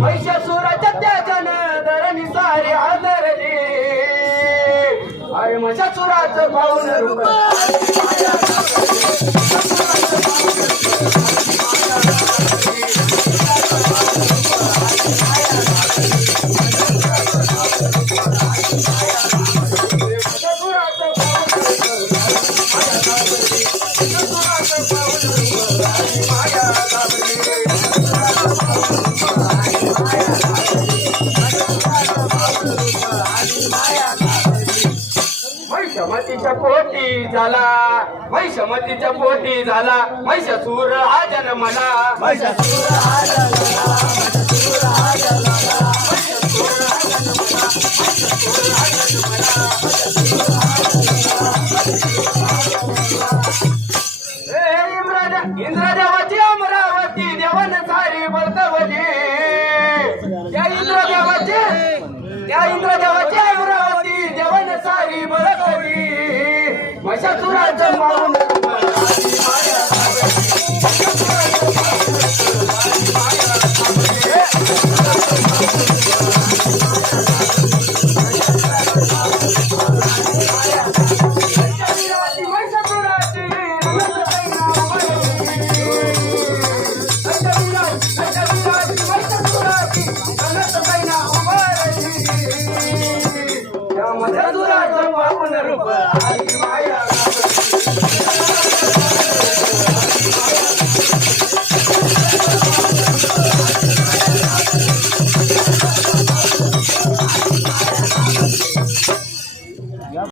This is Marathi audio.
महिषासुराच्या त्याजन धरणी सारी आदरली महिषासुराचं पोटी झाला महिषमतीच्या पोटी झाला महिषासूर हा जन्मला महिषासूर हा जन्मला, महिषासूर हा जन्मला, महिषासूर हा जन्मला, महिषासूर हा जन्मला, इंद्रा इंद्रदेवाची अमरावती देवन सारी बलतवली त्या इंद्रदेवाचे त्या इंद्रदेवाची अमरावती देवन सारी बलतवली मशासुरा I'm